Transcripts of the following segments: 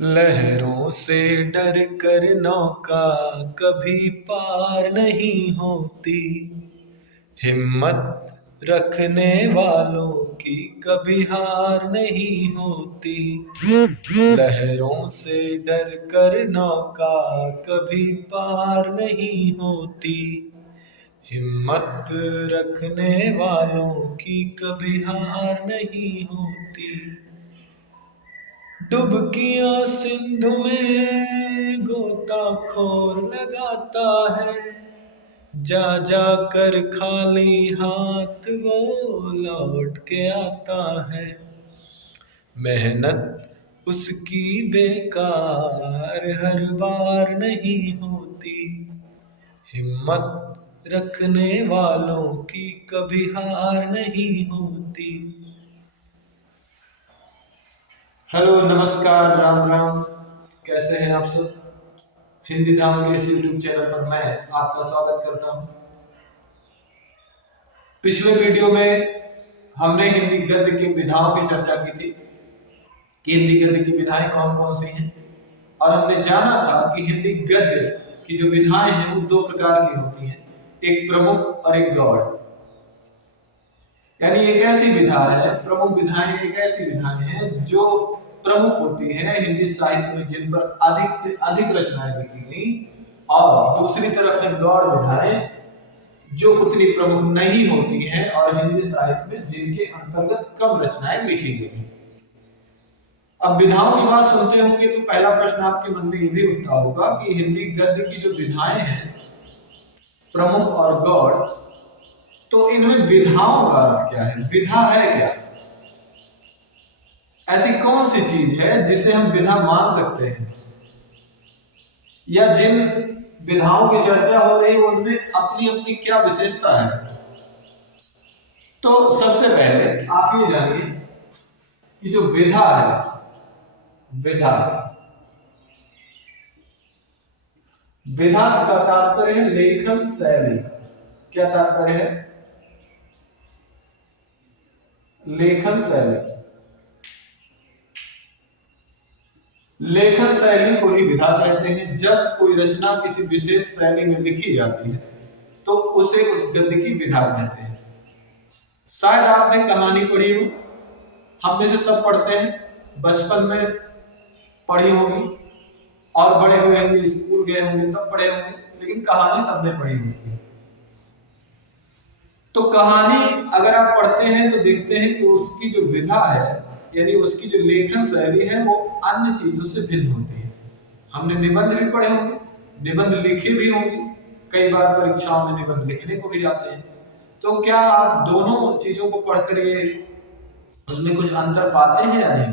लहरों से डर कर नौका कभी पार नहीं होती। हिम्मत रखने वालों की कभी हार नहीं होती। लहरों से डर कर नौका कभी पार नहीं होती। हिम्मत रखने वालों की कभी हार नहीं होती। डुबकियां सिंधु में गोताखोर लगाता है। जा जा कर खाली हाथ वो लौट के आता है। मेहनत उसकी बेकार हर बार नहीं होती। हिम्मत रखने वालों की कभी हार नहीं होती। हेलो, नमस्कार, राम राम। कैसे हैं आप सब? हिंदी धाम के इस यूट्यूब चैनल पर मैं आपका स्वागत करता हूं। पिछले वीडियो में हमने हिंदी गद्य की विधाओं की चर्चा की थी कि हिंदी गद्य की विधाएं कौन कौन सी हैं, और हमने जाना था कि हिंदी गद्य की जो विधाएं हैं वो दो प्रकार की होती हैं, एक प्रमुख और एक गौड़। यानी एक ऐसी विधा है, प्रमुख विधाएं एक ऐसी विधाएं हैं जो प्रमुख होती है हिंदी साहित्य में, जिन पर अधिक से अधिक रचनाएं लिखी गई, और दूसरी तरफ है गौड़ विधाएं जो उतनी प्रमुख नहीं होती हैं और हिंदी साहित्य में जिनके अंतर्गत कम रचनाएं लिखी गई। अब विधाओं की बात सुनते होंगे तो पहला प्रश्न आपके मन में यह भी उठता होगा कि हिंदी गद्य की जो विधाएं हैं, प्रमुख और गौड़, तो इनमें विधाओं का अर्थ क्या है? विधा है क्या? ऐसी कौन सी चीज है जिसे हम विधा मान सकते हैं, या जिन विधाओं की चर्चा हो रही है उनमें अपनी अपनी क्या विशेषता है? तो सबसे पहले आप ये जानिए कि जो विधा है, विधा विधा का तात्पर्य है लेखन शैली। क्या तात्पर्य है? लेखन शैली। लेखन शैली को ही विधा कहते हैं। जब कोई रचना किसी विशेष शैली में लिखी जाती है तो उसे उस गद्य की विधा कहते हैं। शायद आपने कहानी पढ़ी हो, हम में से सब पढ़ते हैं, बचपन में पढ़ी होगी, और बड़े हुए होंगे, स्कूल गए होंगे तब पढ़े होंगे, लेकिन कहानी सबने पढ़ी होगी। तो कहानी अगर आप पढ़ते हैं तो देखते हैं कि उसकी जो विधा है, यानी उसकी जो लेखन शैली है, वो अन्य चीजों से भिन्न होती है। हमने निबंध भी पढ़े होंगे, निबंध लिखे भी होंगे, कई बार परीक्षाओं में निबंध लिखने को भी जाते हैं। तो क्या आप दोनों चीजों को पढ़कर ये उसमें कुछ अंतर पाते हैं या नहीं?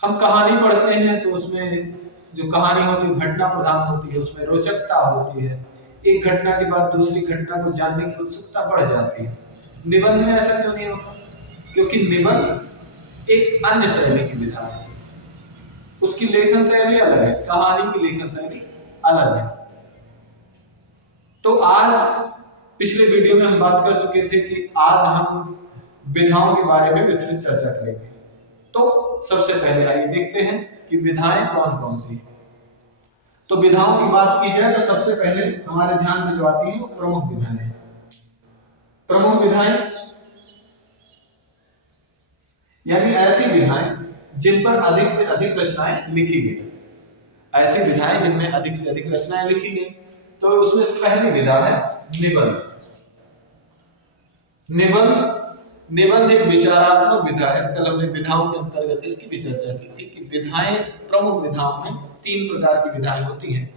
हम कहानी पढ़ते हैं तो उसमें जो कहानी होती है घटना प्रधान होती है, उसमें रोचकता होती है, एक घटना के बाद दूसरी घटना को जानने की उत्सुकता बढ़ जाती है। निबंध में ऐसा क्यों नहीं होता? क्योंकि निबंध एक अन्य शैली की विधा है, उसकी लेखन शैली अलग है, कहानी की लेखन शैली अलग है। तो आज पिछले वीडियो में हम बात कर चुके थे कि आज हम विधाओं के बारे में विस्तृत चर्चा करेंगे। तो सबसे पहले आइए देखते हैं कि विधाएं कौन कौन सी हैं। तो विधाओं की बात की जाए तो सबसे पहले हमारे ध्यान में जो आती है वो प्रमुख विधाएं हैं। प्रमुख विधाएं यानी ऐसी विधाएं जिन पर अधिक से अधिक रचनाएं लिखी गई। ऐसी विधाएं जिनमें अधिक से अधिक रचनाएं लिखी गई, तो उसमें से पहली विधा है निबंध। निबंध एक विचारात्मक विधा है। कल हमने विधाओं के अंतर्गत इसकी भी चर्चा की थी कि विधाएं, प्रमुख विधाओं में तीन प्रकार की विधाएं होती हैं,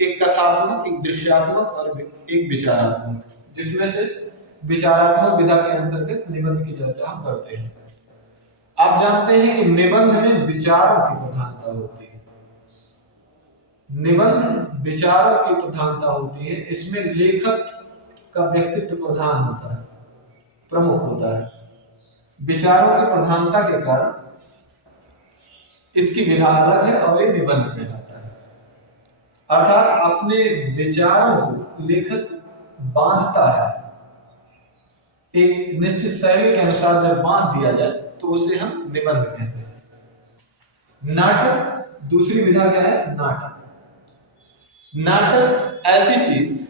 एक कथात्मक, एक दृश्यात्मक और एक विचारात्मक, जिसमें से विचारात्मक विधा के अंतर्गत निबंध की चर्चा हम करते हैं। आप जानते हैं कि निबंध में विचारों की प्रधानता होती है। निबंध विचारों की प्रधानता होती है। इसमें लेखक का व्यक्तित्व प्रधान होता है, प्रमुख होता है। विचारों की प्रधानता के कारण इसकी विधा अलग है और ये निबंध कहलाता है। अर्थात अपने विचारों को लेखक बांधता है, एक निश्चित शैली के अनुसार जब बांध दिया जाए तो उसे हम निबंध कहते हैं। नाटक दूसरी विधा क्या है? नाटक। नाटक ऐसी चीज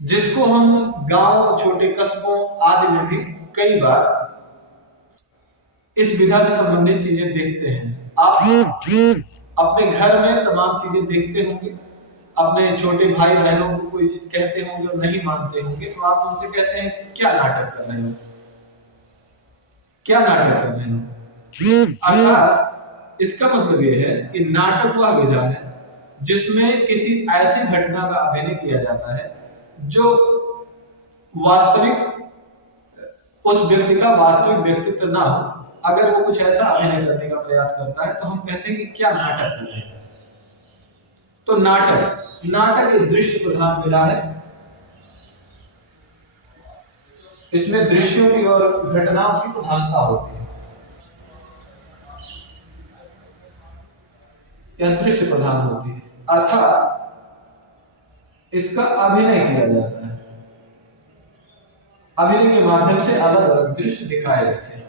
जिसको हम गांव, छोटे कस्बों आदि में भी कई बार इस विधा से संबंधित चीजें देखते हैं। आप अपने घर में तमाम चीजें देखते होंगे, अपने छोटे भाई बहनों को कोई चीज कहते होंगे और नहीं मानते होंगे, तो आप उनसे कहते हैं क्या नाटक कर रहे हो, क्या नाटक कर रहे हो। अर्थात इसका मतलब यह है कि नाटक वह विधा है जिसमें किसी ऐसी घटना का अभिनय किया जाता है जो वास्तविक उस व्यक्ति का वास्तविक व्यक्तित्व ना हो। अगर वो कुछ ऐसा अभिनय करने का प्रयास करता है तो हम कहते हैं कि क्या नाटक कर रहे हैं। तो नाटक एक दृश्य प्रधान विधा है। इसमें दृश्यों की और घटनाओं की प्रधानता होती है। यह दृश्य प्रधान होती है, अर्थात इसका अभिनय किया जाता है। अभिनय के माध्यम से अलग अलग दृश्य दिखाए जाते हैं।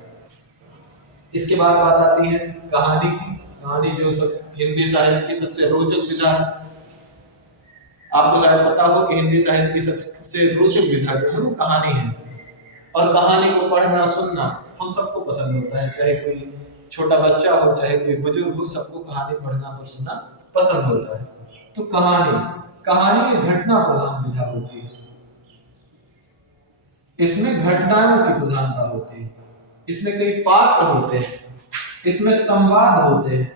इसके बाद बात आती है कहानी की। कहानी जो हिंदी साहित्य की सबसे रोचक विधा है। आपको शायद पता हो कि हिंदी साहित्य की सबसे रोचक विधा जो है वो कहानी है। और कहानी को पढ़ना सुनना हम सबको पसंद होता है, चाहे कोई छोटा बच्चा हो चाहे कोई बुजुर्ग हो, सबको कहानी पढ़ना और सुनना पसंद होता है। तो कहानी एक घटना प्रधान विधा होती है। इसमें घटनाओं की प्रधानता होती है, इसमें कई पात्र होते हैं, इसमें संवाद होते हैं।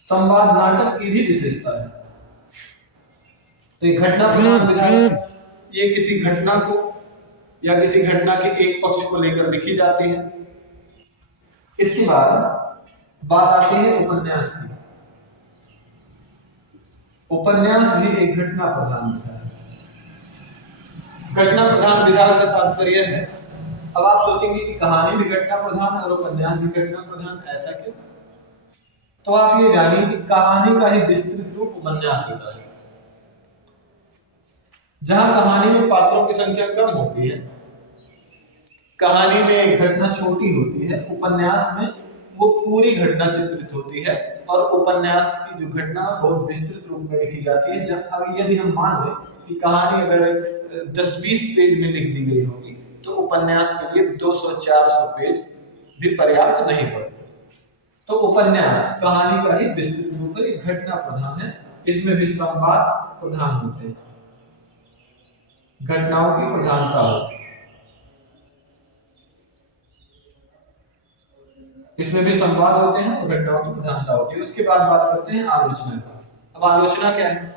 संवाद नाटक की भी विशेषता है। तो ये घटना प्रधान विधा है। ये किसी घटना को या किसी घटना के एक पक्ष को लेकर लिखी जाती है। इसके बाद बात आती है उपन्यास की। उपन्यास भी एक घटना प्रधान विधा है। घटना प्रधान विधा से तात्पर्य है, अब आप सोचेंगे कि कहानी भी घटना प्रधान और उपन्यास भी घटना प्रधान, ऐसा क्यों? तो आप ये जानिए कि कहानी का ही विस्तृत रूप उपन्यास होता है। जहां कहानी में पात्रों की संख्या कम होती है, कहानी में घटना छोटी होती है, उपन्यास में वो पूरी घटना चित्रित होती है और उपन्यास की जो घटना बहुत विस्तृत रूप में लिखी जाती है। जब यदि हम मान लें कि कहानी अगर 10-20 पेज में लिख दी गई होगी तो उपन्यास के लिए 200-400 पेज भी पर्याप्त नहीं पड़ते। तो उपन्यास कहानी का ही विस्तृत रूप है, एक घटना प्रधान है। इसमें भी संवाद प्रधान होते हैं, घटनाओं की प्रधानता होती है। इसमें भी संवाद होते हैं और घटनाओं की प्रधानता होती है। उसके बाद बात करते हैं आलोचना का। अब आलोचना क्या है?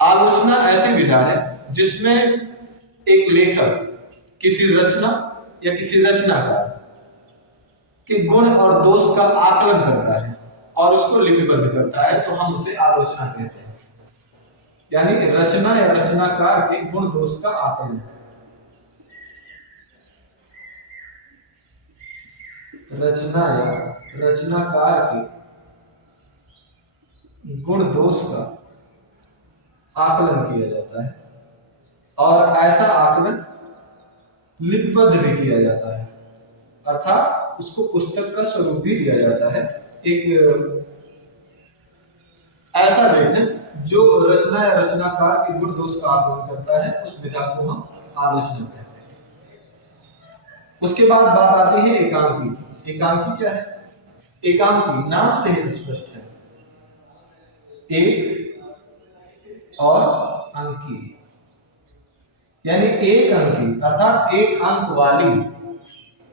आलोचना ऐसी विधा है जिसमें एक लेखक किसी रचना या किसी रचनाकार के गुण और दोष का आकलन करता है और उसको लिपिबद्ध करता है, तो हम उसे आलोचना कहते हैं। यानी रचना या रचनाकार के गुण दोष का आकलन। रचना या रचनाकार के गुण दोष का आकलन किया जाता है और ऐसा आकलन लिपिबद्ध भी किया जाता है, अर्थात उसको पुस्तक का स्वरूप भी दिया जाता है। एक ऐसा लेखन जो रचना या रचनाकार के गुण दोष का आकलन करता है, उस विधा को हम आलोचना कहते हैं। उसके बाद बात आती है एकांकी। एकांकी क्या है? एकांकी नाम से ही स्पष्ट है, एक और अंकी, यानी एक अंकी अर्थात एक अंक वाली।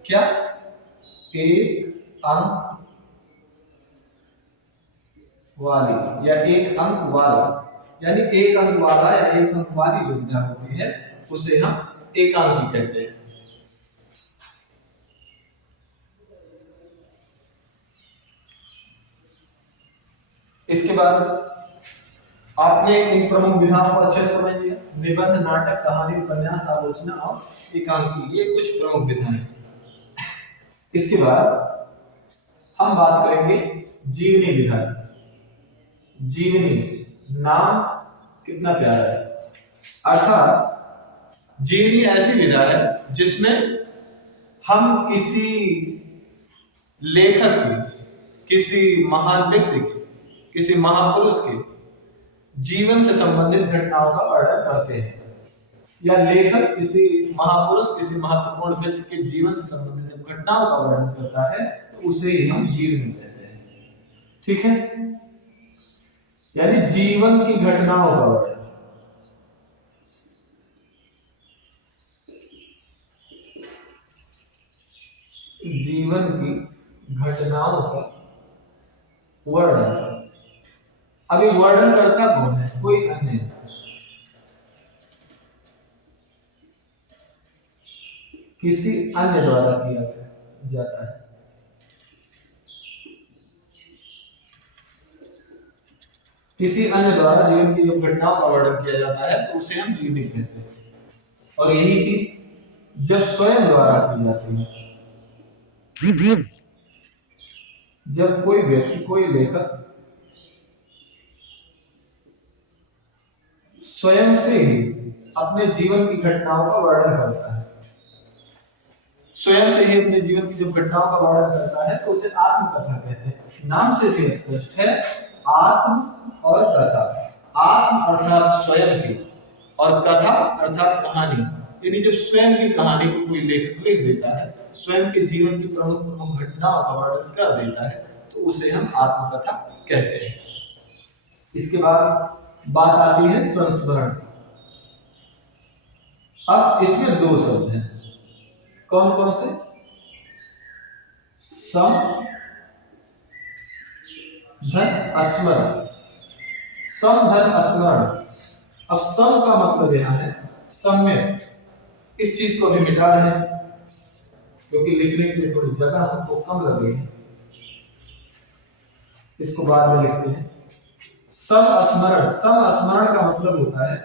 क्या? एक अंक वाली या एक अंक वाला, यानी एक अंक वाला या एक अंक वाली जो विधा होती है उसे हम एकांकी कहते हैं। इसके बाद आपने इन प्रमुख विधाओं को अच्छे से समझ लिया। निबंध, नाटक, कहानी, उपन्यास, आलोचना और एकांकी, ये कुछ प्रमुख विधाएं हैं। इसके बाद हम बात करेंगे जीवनी विधा। जीवनी नाम कितना प्यारा है। अर्थात जीवनी ऐसी विधा है जिसमें हम किसी लेखक की, किसी महान व्यक्ति के, किसी महापुरुष के जीवन से संबंधित घटनाओं का वर्णन करते हैं, या लेखक किसी महापुरुष, किसी महत्वपूर्ण व्यक्ति के जीवन से संबंधित जब घटनाओं का वर्णन करता है तो उसे ही हम जीवनी कहते हैं। ठीक है, यानी जीवन की घटनाओं का वर्णन। जीवन की घटनाओं का वर्णन। अभी वर्णन करता कौन है? कोई अन्य, किसी अन्य द्वारा किया जाता है। किसी अन्य द्वारा जीवन की जो घटनाओं का वर्णन किया जाता है तो उसे हम जीवनी कहते हैं। और यही चीज जब स्वयं द्वारा की जाती है, जब कोई व्यक्ति, कोई लेखक स्वयं से ही अपने जीवन की घटनाओं का वर्णन करता है, स्वयं से ही अपने जीवन की जो घटनाओं का वर्णन करता है तो उसे आत्मकथा कहते हैं। नाम से भी स्पष्ट है, आत्म और कथा। आत्म अर्थात स्वयं की, और कथा अर्थात कहानी। यानी जब स्वयं की कहानी को कोई लेखक लिख देता है, स्वयं के जीवन की प्रमुख प्रमुख घटनाओं का वर्णन कर देता है तो उसे हम आत्मकथा कहते हैं। इसके बाद बात आती है संस्मरण। अब इसमें दो शब्द हैं, कौन कौन से? सम धन स्मरण। सम धन स्मरण। अब सम का मतलब यहां है सम्यक। इस चीज को भी मिटा रहे हैं क्योंकि लिखने के लिए थोड़ी जगह हमको कम लगेगी, इसको बाद में लिखते हैं। सम स्मरण। सम स्मरण का मतलब होता है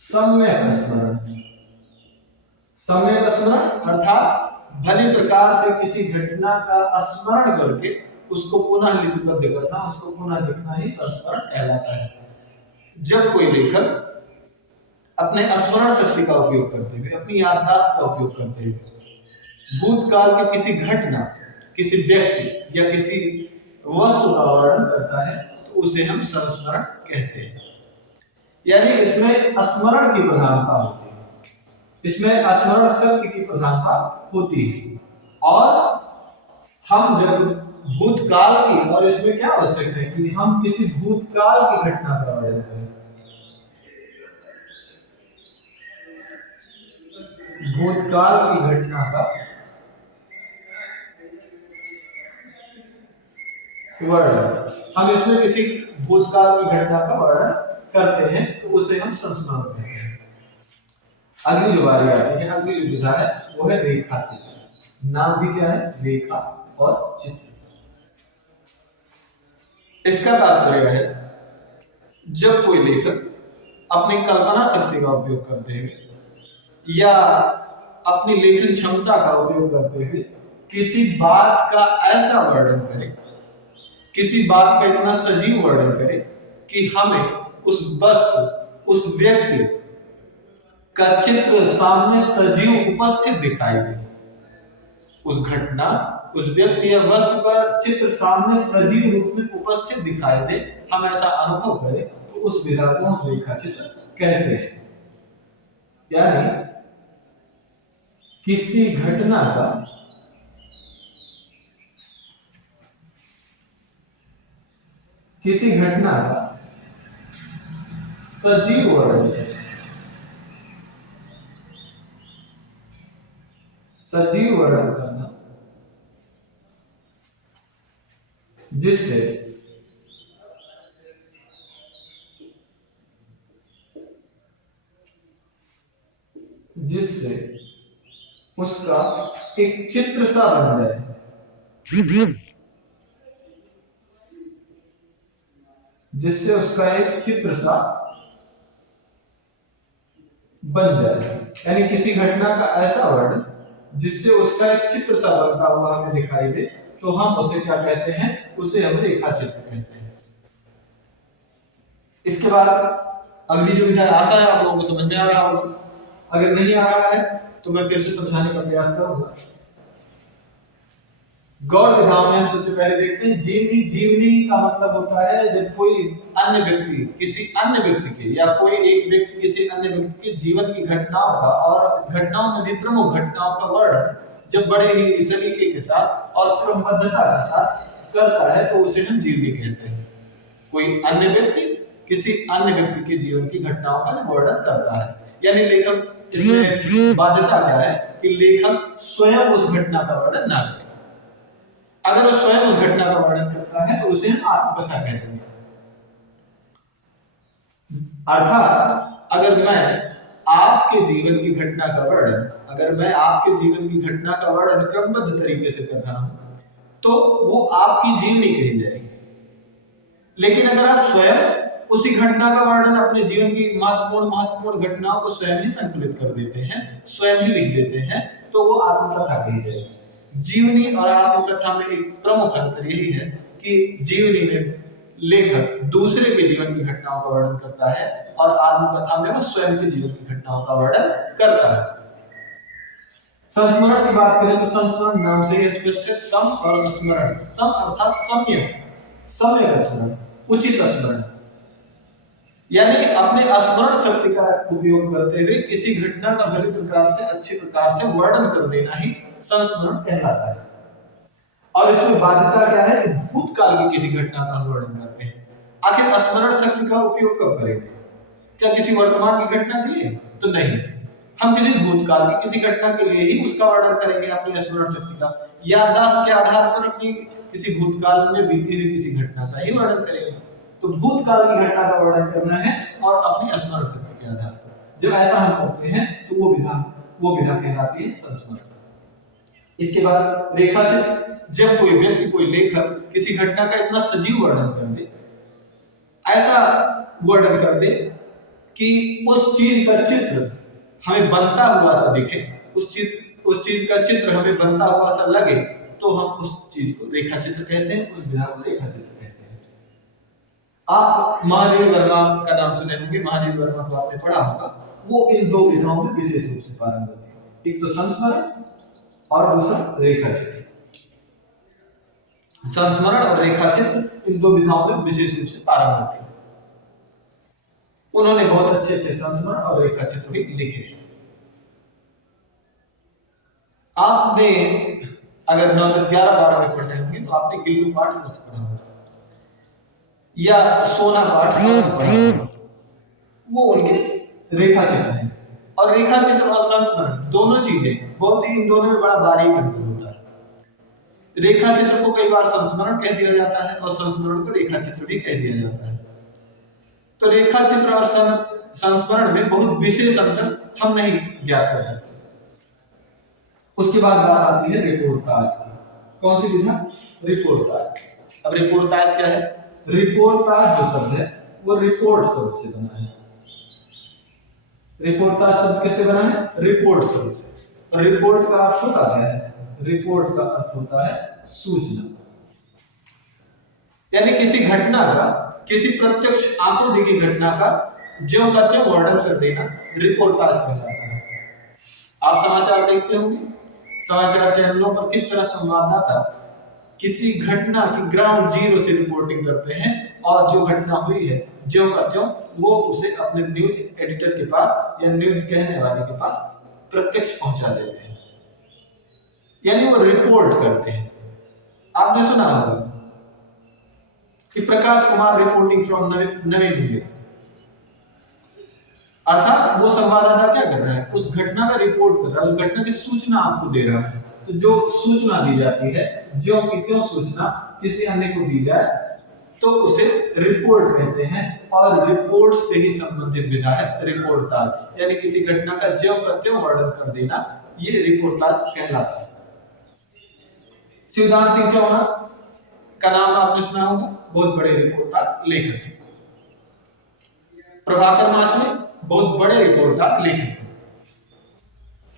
सम्यक स्मरण। सम्यक स्मरण अर्थात भली प्रकार से किसी घटना का स्मरण करके उसको पुनः लिपिबद्ध करना, उसको पुनः लिखना ही संस्मरण कहलाता है। जब कोई लेखक अपने स्मरण शक्ति का उपयोग करते हुए, अपनी याददाश्त का उपयोग करते हुए भूतकाल के किसी घटना, किसी व्यक्ति या किसी वस्तु का वर्णन करता है तो उसे हम संस्मरण कहते हैं। यानी इसमें स्मरण की प्रधानता होती है, इसमें स्मरण शक्ति की प्रधानता होती है। और हम जब भूतकाल की, और इसमें क्या आवश्यक है कि हम किसी भूतकाल की घटना का वर्णन करें, भूतकाल की घटना का वर्णन, हम इसमें किसी भूतकाल की घटना का वर्णन करते हैं तो उसे हम संस्मरण कहते हैं। अगली जो बारी आती है, अगली जो विधा है वो है रेखा चित्र। नाम भी क्या है? रेखा और चित्र। इसका तात्पर्य है जब कोई लेखक अपनी कल्पना शक्ति का उपयोग करते हुए या अपनी लेखन क्षमता का उपयोग करते हुए किसी बात का ऐसा वर्णन करे, किसी बात का इतना सजीव वर्णन करे कि हमें उस वस्तु, उस व्यक्ति का चित्र सामने सजीव उपस्थित दिखाई दे, उस घटना, उस व्यक्ति या वस्तु का चित्र सामने सजीव रूप में उपस्थित दिखाई दे, हम ऐसा अनुभव करें तो उस विधा को हम रेखा चित्र कहते हैं। यानी किसी घटना का सजीव वर्णन, सजीव वर्णन करना जिससे उसका एक चित्र सा बन जाए, जिससे उसका एक चित्र सा बन जाए। यानी किसी घटना का ऐसा वर्णन जिससे उसका एक चित्र सा बनता हुआ हमें दिखाई दे तो हम उसे क्या कहते हैं? उसे हम रेखा चित्र कहते हैं। इसके बाद अगली जो विधा, आशा है आप लोगों को समझ में आ रहा होगा। अगर नहीं आ रहा है तो मैं फिर से समझाने का प्रयास करूंगा। गौड़ विधाओं में हम सबसे पहले देखते हैं जीवनी। जीवनी का मतलब होता है जब कोई अन्य व्यक्ति किसी अन्य व्यक्ति के या कोई एक व्यक्ति किसी अन्य व्यक्ति के जीवन की घटनाओं का और घटनाओं में भी प्रमुख घटनाओं का वर्णन जब बड़े ही सलीके के साथ और क्रमबद्धता के साथ करता है तो उसे हम जीवनी कहते हैं। कोई अन्य व्यक्ति किसी अन्य व्यक्ति के जीवन की घटनाओं का वर्णन करता है, यानी लेखक इसमें बाध्यता क्या है कि लेखक स्वयं उस घटना का वर्णन ना करे। अगर वो स्वयं उस घटना का वर्णन करता है तो उसे हम आत्मकथा कहते हैं। अर्थात अगर मैं आपके जीवन की घटना का वर्णन क्रमबद्ध तरीके से कर रहा हूं तो वो आपकी जीवनी कही जाएगी। लेकिन अगर आप स्वयं उसी घटना का वर्णन अपने जीवन की महत्वपूर्ण घटनाओं को स्वयं ही संकलित कर देते हैं, स्वयं ही लिख देते हैं, तो वो आत्मकथा कही जाएगी। जीवनी और आत्मकथा में एक प्रमुख अंतर यही है कि जीवनी में लेखक दूसरे के जीवन की घटनाओं का वर्णन करता है और आत्मकथा में वो स्वयं के जीवन की घटनाओं का वर्णन करता है। संस्मरण की बात करें तो संस्मरण नाम से ही स्पष्ट है, सम और स्मरण। सम अर्थात सम्यक स्मरण, उचित स्मरण, यानी अपने स्मरण शक्ति का उपयोग करते हुए किसी घटना का भली प्रकार से अच्छे प्रकार से वर्णन कर देना ही संस्मरण कहलाता है। और इसमें बाध्यता क्या है कि भूतकाल की किसी घटना का वर्णन करते हैं। आखिर स्मरण शक्ति का उपयोग कब करेंगे? क्या किसी वर्तमान की घटना के लिए? तो नहीं, हम किसी भूतकाल की किसी घटना के लिए ही उसका वर्णन करेंगे। अपनी स्मरण शक्ति का याददाश्त के आधार पर अपनी किसी भूतकाल में बीती हुई किसी घटना का ही वर्णन करेंगे। तो भूतकाल की घटना का वर्णन करना है और अपनी स्मरण शक्ति के आधार पर जब ऐसा हम करते हैं तो वो विधा कहलाती है संस्मरण। इसके बाद रेखाचित्र। जब कोई व्यक्ति, कोई लेखक किसी घटना का इतना सजीव वर्णन कर दे, ऐसा वर्णन कर दे कि उस चीज का चित्र हमें बनता हुआ सा दिखे, उस चीज का चित्र हमें बनता हुआ सा लगे, तो हम उस चीज को रेखाचित्र कहते हैं, उस विधा को रेखाचित्र कहते हैं। आप महादेव वर्मा का नाम सुने होंगे, महादेव वर्मा को आपने पढ़ा होगा। वो इन दो विधाओं में विशेष रूप से पारंगत है, एक तो संस्मरण और दूसरा रेखाचित्र। संस्मरण और रेखाचित्र इन दो विधाओं में विशेष रूप से पारंगत है। उन्होंने बहुत अच्छे संस्मरण और रेखाचित्र भी लिखे। आपने अगर 9, 10, 11, 12 में पढ़ रहे होंगे तो आपने गिल्लू पाठ पढ़ा होगा या सोना पाठ पढ़ा होगा। वो उनके रेखाचित्र हैं। और रेखाचित्र और संस्मरण दोनों चीजें बहुत ही, इन दोनों में बड़ा बारीक अंतर होता है। रेखाचित्र को कई बार संस्मरण कह दिया जाता है और संस्मरण को रेखाचित्र भी कह दिया जाता है। तो रेखाचित्र और संस्मरण में बहुत विशेष अंतर हम नहीं ज्ञात कर सकते। उसके बाद बात आती है रिपोर्टाज की। कौन सी विधा? रिपोर्टाज। अब रिपोर्टाज क्या है? रिपोर्टाज जो शब्द है वो रिपोर्ट शब्द से बना है। रिपोर्टाज शब्द किससे बना है? रिपोर्ट शब्द से। और रिपोर्ट का अर्थ होता है, रिपोर्ट का अर्थ होता है सूचना, यानी किसी घटना का, किसी प्रत्यक्ष आंखों देखी घटना का ज्यों का त्यों वर्णन कर देना रिपोर्टाज कहलाता है। आप समाचार देखते होंगे, समाचार चैनलों पर किस तरह संवाददाता किसी घटना की ग्राउंड जीरो से रिपोर्टिंग करते हैं और जो घटना हुई है ज्यों का त्यों वो उसे अपने न्यूज एडिटर के पास या न्यूज कहने वाले के पास प्रत्यक्ष पहुंचा देते हैं, यानी वो रिपोर्ट करते हैं। आपने सुना होगा कि प्रकाश कुमार रिपोर्टिंग फ्रॉम नवी दिल्ली, अर्थात वो संवाददाता क्या कर रहा है? उस घटना का रिपोर्ट कर रहा है, उस घटना की सूचना आपको दे रहा है। तो जो सूचना दी जाती है, ज्यों की त्यों सूचना किसी अन्य को दी जाए तो उसे रिपोर्ट कहते हैं। और रिपोर्ट से ही संबंधित विधा है रिपोर्टाज, यानी किसी घटना का ज्यों का त्यों वर्णन कर देना, ये रिपोर्टाज कहलाता है। शिवदान सिंह चौहान का नाम आपने सुना होगा, बहुत बड़े रिपोर्टाज लेखक हैं। प्रभाकर माचले बहुत बड़े रिपोर्टाज लेखक हैं।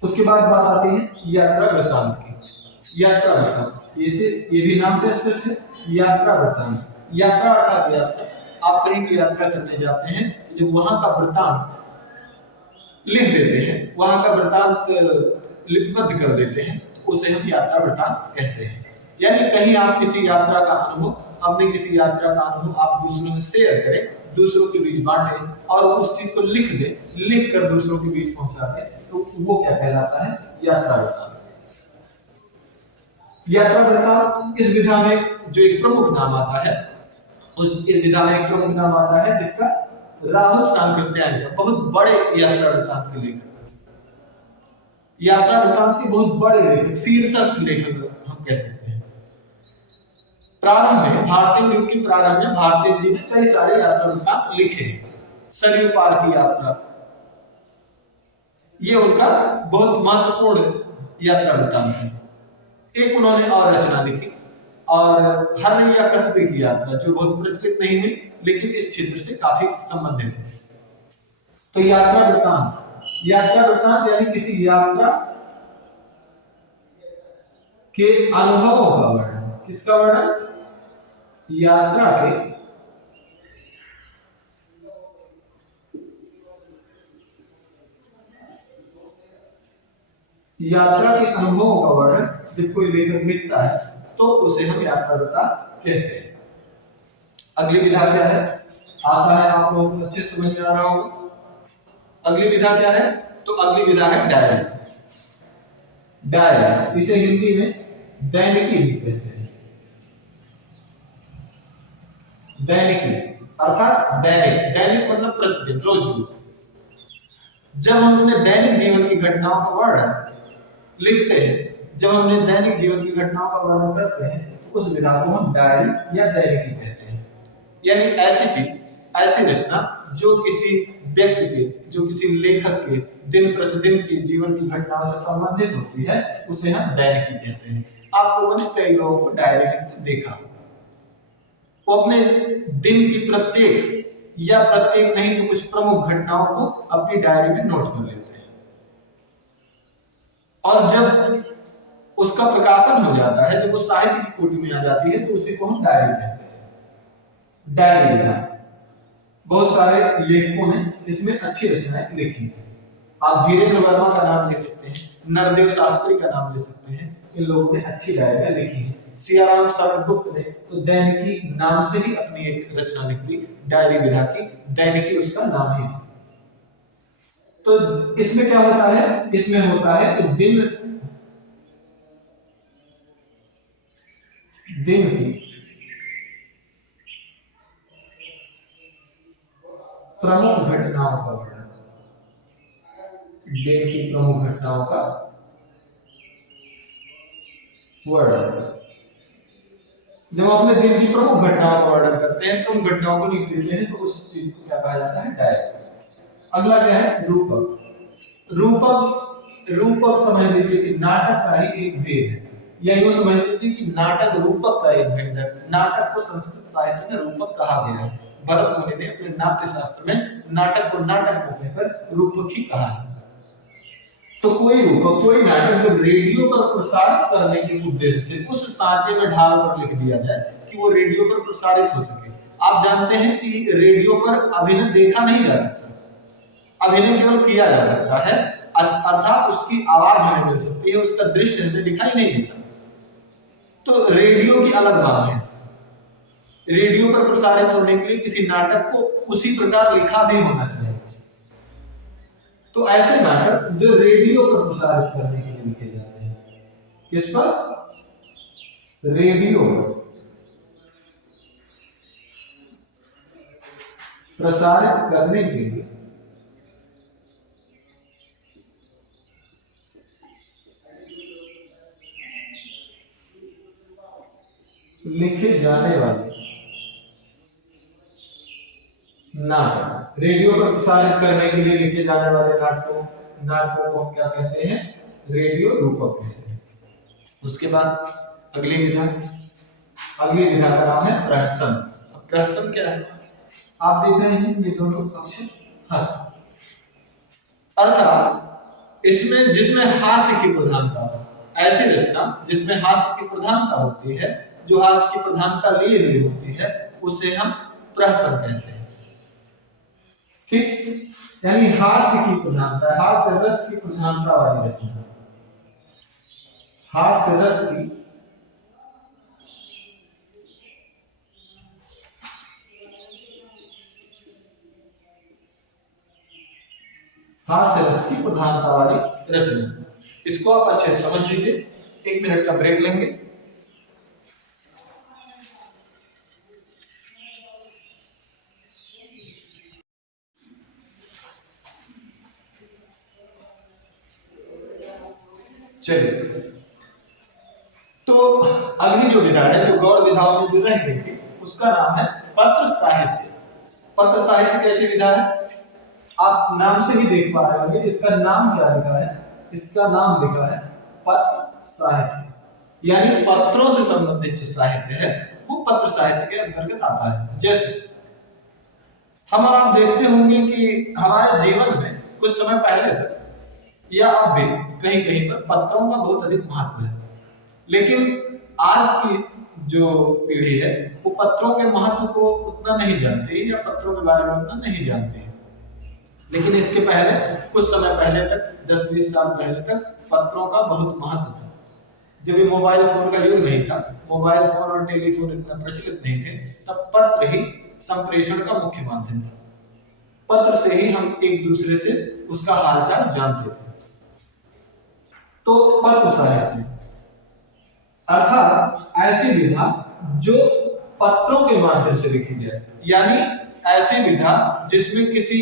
उसके बाद बात आती है यात्रा वृत्तांत की। यात्रा वृत्तांत, ये भी नाम से स्पष्ट है, यात्रा वृत्तांत। यात्रा अर्थात यात्रा, आप कहीं की यात्रा करने जाते हैं, जब वहां का वृत्तांत लिख देते हैं, वहां का वृत्तांत लिपिबद्ध कर देते हैं, उसे हम यात्रा वृत्तांत कहते हैं। यानी कहीं आप किसी यात्रा का अनुभव, अपने किसी यात्रा का अनुभव आप दूसरों से शेयर करें, दूसरों के बीच बांटें और उस चीज को लिख दें, लिख कर दूसरों के बीच पहुंचा दें, तो वो क्या कहलाता है? यात्रा वृत्तांत। यात्रा वृत्तांत इस विधा में जो एक प्रमुख नाम आता है, इस विधा में एक प्रमुख नाम आता है जिसका राहुल सांकृत्यायन का, बहुत बड़े यात्रा वृत्तांत के लेखक, यात्रा वृत्तांत के बहुत बड़े लेखक, शीर्षस्थ लेखक हम कह सकते हैं। प्रारंभ में, भारतीय युग के प्रारंभ में भारतीय जी ने कई सारे यात्रा वृत्तांत लिखे। सरयू पार की यात्रा, ये उनका बहुत महत्वपूर्ण यात्रा वृत्तांत है। एक उन्होंने और रचना लिखी, और हरनैया कस्बे की यात्रा, जो बहुत प्रचलित नहीं हुई लेकिन इस क्षेत्र से काफी संबंधित है। तो यात्रा वृत्तांत, यात्रा वृत्तांत यानी किसी यात्रा के अनुभवों का वर्णन। किसका वर्णन? यात्रा के अनुभवों का वर्णन जब कोई लेखक लिखता है तो उसे हम यात्रा वृत्तांत कहते हैं। अगली विधा क्या है? आशा है आप लोगों को अच्छे समझ में आ रहा होगा। अगली विधा क्या है? तो अगली विधा है डायरी। डायरी, इसे हिंदी में दैनिकी भी कहते हैं। दैनिकी अर्थात दैनिक, दैनिक मतलब प्रतिदिन, रोज रोज। जब हम अपने दैनिक जीवन की घटनाओं का वर्णन लिखते हैं, जब हम अपने दैनिक जीवन की घटनाओं का वर्णन करते हैं, उस विधा को हम डायरी या दैनिकी कहते हैं। यानी ऐसी चीज, ऐसी रचना जो किसी व्यक्ति के, जो किसी लेखक के दिन प्रतिदिन की जीवन की घटनाओं से संबंधित होती है, उसे हम दैनिकी कहते हैं। आप लोगों ने कई लोगों को डायरी लिखते देखा, वो अपने दिन की प्रत्येक या प्रत्येक नहीं तो कुछ प्रमुख घटनाओं को अपनी डायरी में नोट कर लेते हैं, और जब उसका प्रकाशन हो जाता है, जब वो साहित्य की कोटि में आ जाती है, तो उसी को हम डायरी कहते हैं। डायरी लिखना, बहुत सारे लेखकों ने इसमें अच्छी रचनाएं लिखी हैं। आप धीरेन्द्र वर्मा का नाम ले सकते हैं, नरदेव शास्त्री का नाम ले सकते हैं, इन लोगों ने अच्छी डायरियां लिखी हैं। सियाराम शरण गुप्त ने तो दैनिकी नाम से ही अपनी एक रचना लिख दी, डायरी विधा की, दैनिकी उसका नाम ही है। तो इसमें क्या होता है? इसमें होता है कि दिन की प्रमुख घटनाओं का वर्णन, दिन की प्रमुख घटनाओं का वर्णन। जब अपने दिन की प्रमुख घटनाओं का वर्णन करते हैं, प्रमुख घटनाओं को लिख देते हैं, तो उस चीज को क्या कहा जाता है? डायरी। अगला क्या है? रूपक। रूपक समझ लीजिए कि नाटक का ही एक भेद है, या यूं समझ लीजिए कि नाटक रूपक का एक भेद है। नाटक को संस्कृत साहित्य में रूपक कहा गया है। भरत मुनि ने अपने नाट्य शास्त्र में नाटक को नाटक को कहकर रूपक ही कहा है। तो कोई रूपक, कोई नाटक जब रेडियो पर प्रसारित करने के उद्देश्य से उस सांचे में ढाल कर लिख दिया जाए कि वो रेडियो पर प्रसारित हो सके। आप जानते हैं कि रेडियो पर अभिनय देखा नहीं जा सकता, अभिनय केवल किया जा सकता है, अर्थात उसकी आवाज हमें मिल सकती है, उसका दृश्य हमें दिखाई नहीं देता। तो रेडियो की अलग बात है। रेडियो पर प्रसारित होने के लिए किसी नाटक को उसी प्रकार लिखा भी होना चाहिए। तो ऐसे नाटक जो रेडियो पर प्रसारित करने के लिए लिखे जाते हैं, किस पर? रेडियो पर प्रसारित करने के लिए लिखे जाने वाले नाटक, रेडियो पर प्रसारित करने के लिए लिखे जाने वाले नाटकों को हम क्या कहते हैं? रेडियो रूपक कहते हैं। उसके बाद अगली विधा का नाम है प्रहसन। प्रहसन क्या है? आप देख रहे हैं ये दोनों अक्षर हस, अर्थात इसमें जिसमें हास्य की प्रधानता, ऐसी रचना जिसमें हास्य की प्रधानता होती है, जो हास्य की प्रधानता लिए हुई होती है, उसे हम प्रहसन कहते हैं। ठीक, यानी हास्य की प्रधानता, हास्य रस की प्रधानता वाली रचना, हास्य रस की हास्य रस की प्रधानता वाली रचना। इसको आप अच्छे से समझ लीजिए। 1 मिनट का ब्रेक लेंगे। चलिए, तो अगली जो विधा है, जो गौड़ विधाओं में जो रह गई थी, उसका नाम है पत्र साहित्य। पत्र साहित्य कैसी विधा है? आप नाम से ही देख पा रहे होंगे, इसका नाम क्या लिखा है? इसका नाम लिखा है पत्र साहित्य, यानी पत्रों से संबंधित जो साहित्य है वो पत्र साहित्य के अंतर्गत आता है। जैसे हम और आप देखते होंगे कि हमारे जीवन में कुछ समय पहले तक या अब भी कहीं कहीं पर पत्रों का बहुत अधिक महत्व है, लेकिन आज की जो पीढ़ी है वो पत्रों के महत्व को उतना नहीं जानती या पत्रों के बारे में उतना नहीं जानती है। लेकिन इसके पहले कुछ समय पहले तक, 10-20 साल पहले तक पत्रों का बहुत महत्व था। जब ये मोबाइल फोन का युग नहीं था, मोबाइल फोन और टेलीफोन इतना प्रचलित नहीं थे, तब पत्र ही संप्रेषण का मुख्य माध्यम था। पत्र से ही हम एक दूसरे से उसका हालचाल जानते थे। तो पत्र साहित्य अर्थात ऐसी विधा जो पत्रों के माध्यम से लिखी जाए, यानी ऐसी विधा जिसमें किसी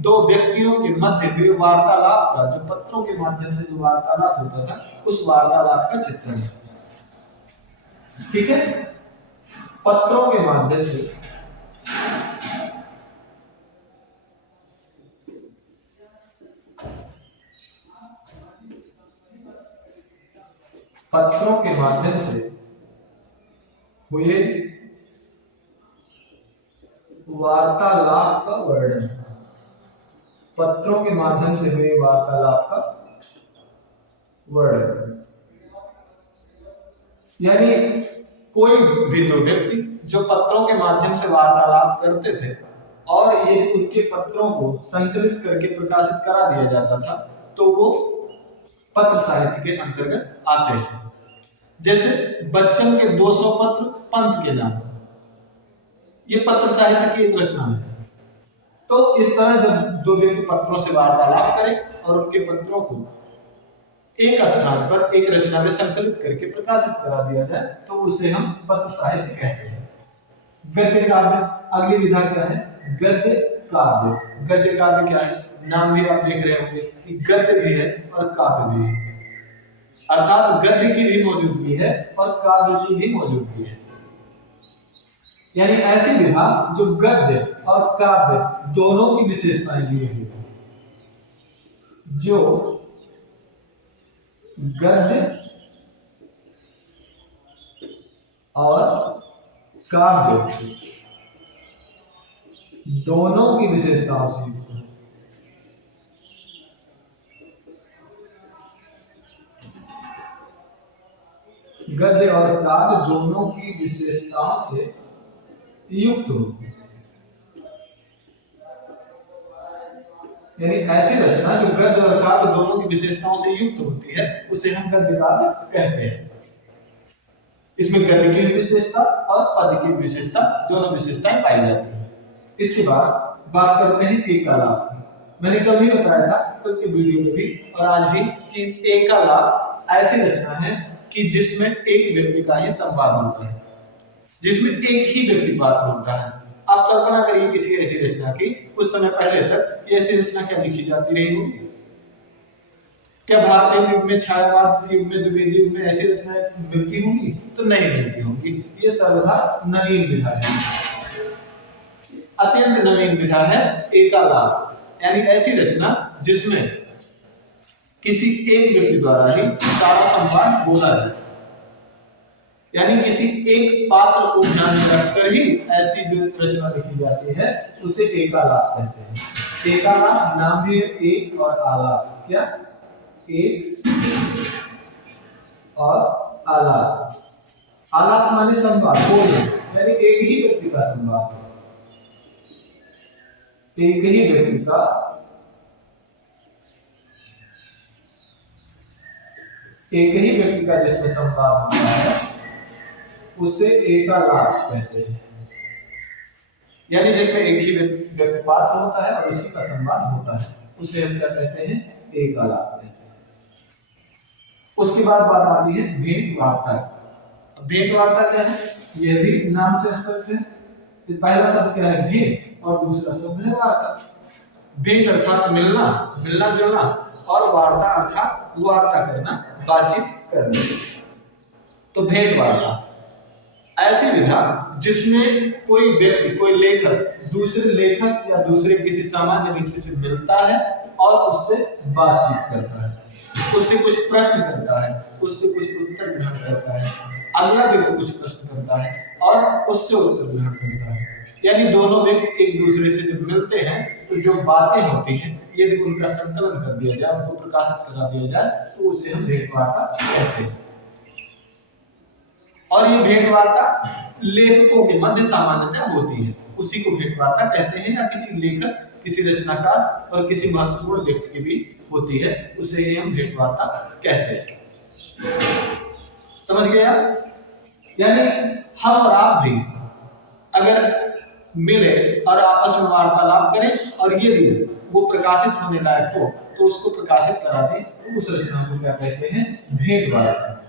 दो व्यक्तियों के मध्य हुए वार्तालाप का, जो पत्रों के माध्यम से जो वार्तालाप होता था, उस वार्तालाप का चित्रण। ठीक है, पत्रों के माध्यम से पत्रों के माध्यम से हुए वार्तालाप का वर्णन, पत्रों के माध्यम से हुए वार्तालाप का वर्णन, यानी कोई भी दो व्यक्ति जो पत्रों के माध्यम से वार्तालाप करते थे और यदि उनके पत्रों को संकलित करके प्रकाशित करा दिया जाता था तो वो पत्र साहित्य के अंतर्गत आते हैं। जैसे बच्चन के 200 पत्र पंत के नाम, ये पत्र साहित्य की एक रचना है। तो इस तरह जब दो व्यक्ति पत्रों से वार्तालाप करें और उनके पत्रों को एक स्थान पर एक रचना में संकलित करके प्रकाशित करा दिया जाए तो उसे हम पत्र साहित्य कहते हैं। गद्य काव्य अगली विधा क्या है? गद्य काव्य। गद्य काव्य क्या है? नाम भी आप देख रहे होंगे कि गद्य भी है और काव्य भी है, अर्थात गद्य की भी मौजूदगी है और काव्य की भी मौजूदगी है। यानी ऐसी विधा जो गद्य और काव्य दोनों की विशेषताएं लिए हुए है, जो गद्य और काव्य दोनों की विशेषताओं से युक्त है। गद्य और काव्य दोनों की विशेषताओं से युक्त हो, यानी ऐसी रचना जो गद्य और काव्य दोनों की विशेषताओं से युक्त होती है उसे हम गद्य काव्य कहते हैं। इसमें गद्य की विशेषता और पद्य की विशेषता, दोनों विशेषताएं पाई जाती हैं। इसके बाद बात करते हैं एकालाप की। मैंने कल भी बताया था, कल के वीडियो में भी और आज भी, कि एकालाप ऐसी रचना है कि जिसमें एक व्यक्ति का ही संवाद होता है, जिसमें एक ही व्यक्ति पात्र होता है। आप कल्पना करिए किसी ऐसी रचना की, कुछ समय पहले तक ऐसी रचना क्या लिखी जाती रही होगी? क्या भारतीय युग में, छायावाद युग में, द्विवेदी युग में ऐसी रचनाएं मिलती होंगी? तो नहीं मिलती होंगी। ये सर्वथा नवीन विधा है, अत्यंत नवीन विधा है एकालाप, यानी ऐसी रचना जिसमें किसी एक व्यक्ति द्वारा ही सारा संवाद बोला जाए, यानी किसी एक पात्र को ध्यान में रखकर ही ऐसी जो रचना लिखी जाती है उसे एकालाप कहते हैं। एकालाप नाम भी है एक और आलाप। क्या? एक और आलाप। आलाप माने संवाद, बोलना, यानी एक ही व्यक्ति का संवाद। एक ही व्यक्ति का जिसमें संवाद होता है उसे एकालाप कहते हैं। यानी जिसमें एक ही व्यक्ति पात्र होता है और उसी का संवाद होता है उसे हम क्या कहते हैं, एकालाप कहते हैं। उसके बाद बात आती है भेंट वार्ता। भेंट वार्ता क्या है, यह भी नाम से स्पष्ट है। पहला शब्द क्या है, भेंट, और दूसरा शब्द है वार्ता। भेंट अर्थात मिलना, मिलना जुलना, और वार्ता अर्थात वार्ता करना, बातचीत करना। तो भेंट वार्ता ऐसी विधा जिसमें कोई व्यक्ति, कोई लेखक दूसरे लेखक या दूसरे किसी सामान्य व्यक्ति से मिलता है और उससे बातचीत करता है, उससे कुछ प्रश्न करता है, उससे कुछ उत्तर ग्रहण करता है, अगला व्यक्ति कुछ प्रश्न करता है और उससे उत्तर ग्रहण करता है। यानी दोनों व्यक्ति एक दूसरे से जब मिलते हैं तो जो बातें होती हैं यदि उनका संकलन कर दिया जाए, उनको प्रकाशित करा दिया जाए तो उसे हम भेंट वार्ता कहते हैं। और ये भेंट वार्ता लेखकों के मध्य सामान्यतः होती है, उसी को भेंट वार्ता कहते हैं। या किसी लेखक, किसी रचनाकार और किसी महत्वपूर्ण व्यक्ति के बीच होती है, उसे ही हम भेंट वार्ता कहते हैं। समझ गए आप? यानी हम और आप भी अगर मिले और आपस में वार्तालाप करें और यदि वो प्रकाशित होने लायक हो तो उसको प्रकाशित करा दें, तो उस रचना को क्या कहते हैं, भेंट वार्ता।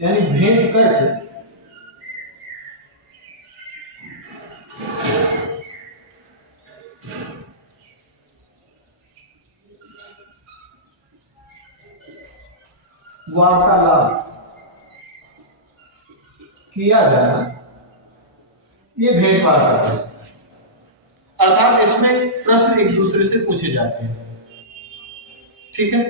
यानी भेंट करके वार्तालाप किया जाना, ये भेंट वार्ता है। अर्थात इसमें प्रश्न एक दूसरे से पूछे जाते हैं। ठीक है।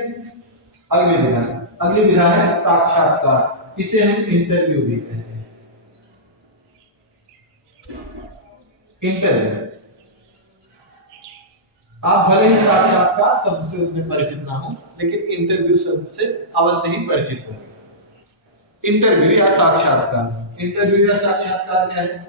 अगली विधा है साक्षात्कार। इसे हम इंटरव्यू भी कहते हैं। इंटरव्यू, आप भले ही साक्षात्कार शब्द से उतने परिचित ना हो, लेकिन इंटरव्यू शब्द से अवश्य ही परिचित होंगे। इंटरव्यू या साक्षात्कार, इंटरव्यू या साक्षात्कार क्या है?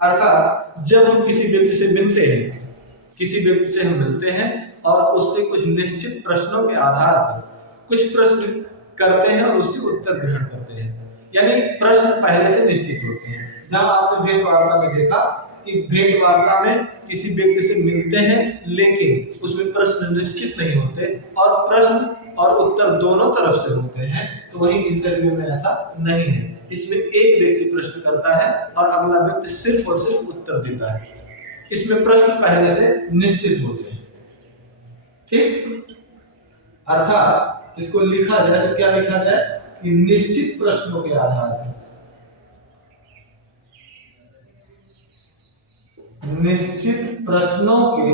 अर्थात जब हम किसी व्यक्ति से मिलते हैं, किसी व्यक्ति से हम मिलते हैं और उससे कुछ निश्चित प्रश्नों के आधार पर कुछ प्रश्न करते हैं और उससे उत्तर ग्रहण करते हैं। यानी प्रश्न पहले से निश्चित होते हैं। जहां आपने भेंट वार्ता में देखा कि भेंट वार्ता में किसी व्यक्ति से मिलते हैं लेकिन उसमें प्रश्न निश्चित नहीं होते और प्रश्न और उत्तर दोनों तरफ से होते हैं, तो वही इंटरव्यू में ऐसा नहीं है। इसमें एक व्यक्ति प्रश्न करता है और अगला व्यक्ति सिर्फ और सिर्फ उत्तर देता है। इसमें प्रश्न पहले से निश्चित होते हैं। ठीक। अर्थात इसको लिखा जाए तो क्या लिखा जाए कि निश्चित प्रश्नों के आधार पर, निश्चित प्रश्नों के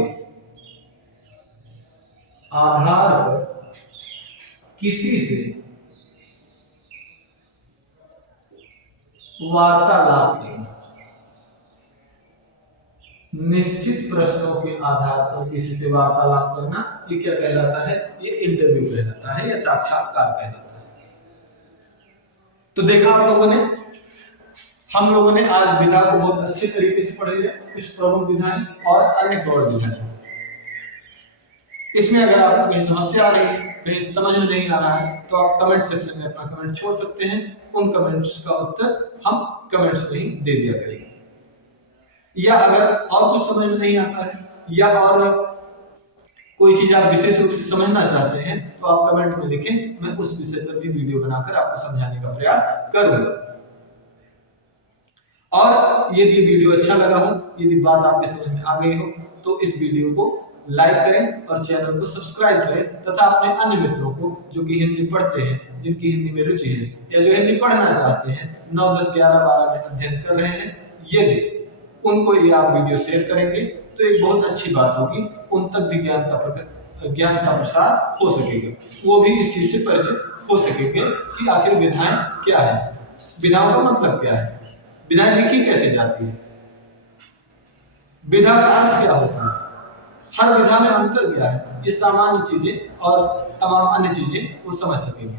आधार पर किसी से वार्तालाप करना। निश्चित प्रश्नों के आधार पर किसी से वार्तालाप करना, ये क्या कहलाता है? ये इंटरव्यू कहलाता है या साक्षात्कार कहलाता है। तो देखा आप लोगों ने, हम लोगों ने आज विधा को बहुत अच्छे तरीके से पढ़ लिया, कुछ प्रमुख विधाएं और अन्य गौड़ विधाएं। इसमें अगर आपको कहीं समस्या आ रही है, कहीं समझ में नहीं आ रहा है, तो आप कमेंट सेक्शन में अपना कमेंट छोड़ सकते हैं। उन कमेंट्स का उत्तर हम कमेंट्स में ही दे दिया करेंगे। या अगर और कुछ समझ में नहीं आता है या और कोई चीज आप विशेष रूप से समझना चाहते हैं, तो आप कमेंट में लिखें, मैं उस विषय पर भी वीडियो बनाकर आपको समझाने का प्रयास करूंगा। और यदि वीडियो अच्छा लगा हो, यदि बात आपके समझ में आ गई हो, तो इस वीडियो को लाइक करें और चैनल को सब्सक्राइब करें तथा अपने अन्य मित्रों को जो कि हिंदी पढ़ते हैं, जिनकी हिंदी में रुचि है या जो हिंदी पढ़ना चाहते हैं, 9, 10, 11, 12 में अध्ययन कर रहे हैं, यदि उनको ये आप वीडियो शेयर करेंगे तो एक बहुत अच्छी बात होगी। उन तक भी ज्ञान का प्रसार हो सकेगा, वो भी इस चीज से परिचित हो सकेंगे कि आखिर विधाएं क्या है, विधाओं का मतलब क्या है, विधाएं लिखी कैसे जाती है, विधा का अर्थ क्या होता है, हर विधा में अंतर क्या है, ये सामान्य चीजें और तमाम अन्य चीजें वो समझ सकेंगे।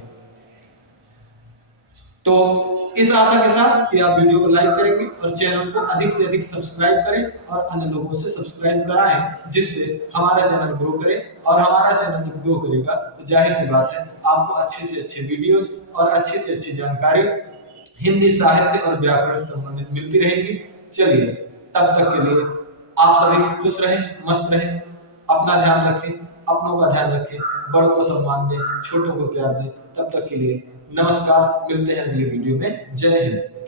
तो इस आशा के साथ कि आप वीडियो को लाइक करेंगे और चैनल को अधिक से अधिक सब्सक्राइब करें और अन्य लोगों से सब्सक्राइब कराएं, जिससे हमारा चैनल ग्रो करे। और हमारा चैनल जब ग्रो करेगा तो जाहिर सी बात है आपको अच्छे से अच्छे वीडियोज और अच्छी से अच्छी जानकारी हिंदी साहित्य और व्याकरण से संबंधित मिलती रहेगी। चलिए, तब तक के लिए आप सभी खुश रहें, मस्त रहें, अपना ध्यान रखें, अपनों का ध्यान रखें, बड़ों को सम्मान दें, छोटों को प्यार दें। तब तक के लिए नमस्कार, मिलते हैं अगले वीडियो में। जय हिंद।